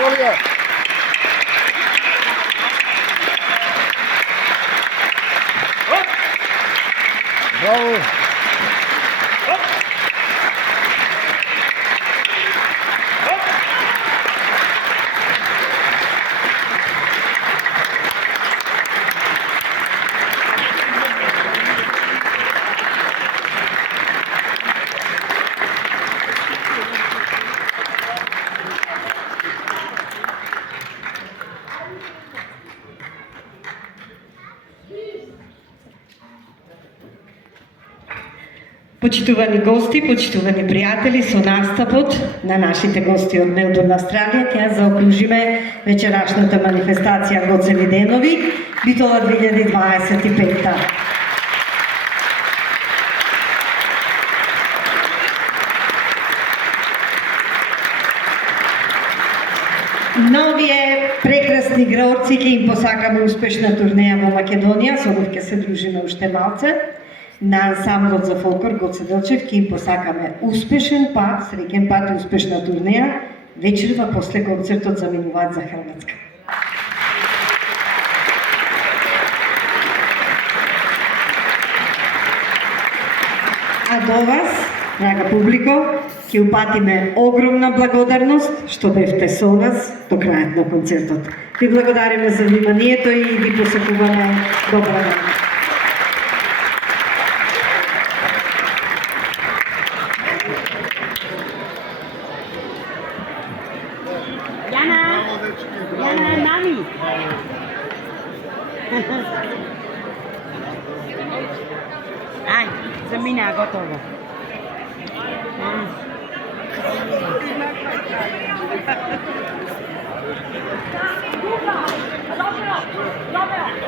Australia. Bravo. Почитувани гости, почитувани пријатели, со настапот на нашите гости од Мелбурн, Австралија, ќе заокружиме вечерашната манифестација Гоцеви денови, Битола 2025. На овие прекрасни граорци ќе им посакаме успешна турнеја во Македонија, со нив ќе се дружиме уште малце. На ансамблот за фолклор Гоце Делчев ќе им посакаме успешен пат, среќен пат и успешна турнеја. Вечерва после концертот заминуваат за Хрватска. А до вас, драга публико, ќе упатиме огромна благодарност што бевте со нас до крајот на концертот. Ви благодариме за вниманието и ви посакуваме добра работа. Jana, nami. Aj, zamina gotovo. Dobro.